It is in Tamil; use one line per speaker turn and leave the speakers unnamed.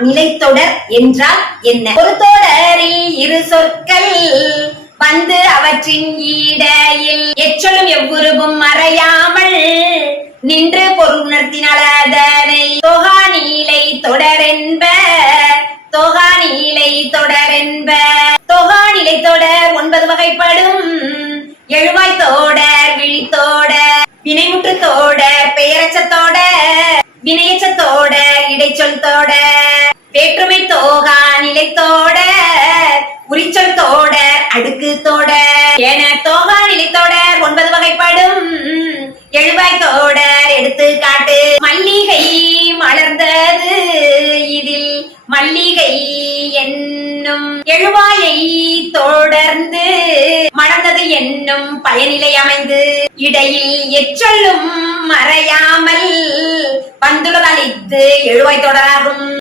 நிலைத்தொடர் என்றால் என்ன? ஒரு தொடரில் இரு சொற்கள் வந்து அவற்றின் ஈடையில். எச்சொல்லும் எவ்வுருவும் மறையாமல் நின்று பொருணர்த்தினால் அதனை தொகா நீலை தொடரென்ப தொகா நீலை தொடரென்ப தொகா நிலை தொடர் ஒன்பது வகைப்படும். எழுவாய் தோடர் விழித்தோட வினைமுற்று தோட பெயரச்சத்தோட வினையச்சத்தோட இடைச்சொல் தோட அடுக்கு தோடர். என தோகா நிலைத்தோடர் ஒன்பது வகைப்படும். எழுவாய் தோடர் எடுத்துக்காட்டு. மல்லிகை மலர்ந்தது இதில் மல்லிகை என்னும் எழுவாயை தொடர்ந்து மணந்தது என்னும் பயனிலை அமைந்து இடையில் எச்சொல்லும் மறையாமல் வந்துள்ளதால் இது எழுவாய் தொடராகும்.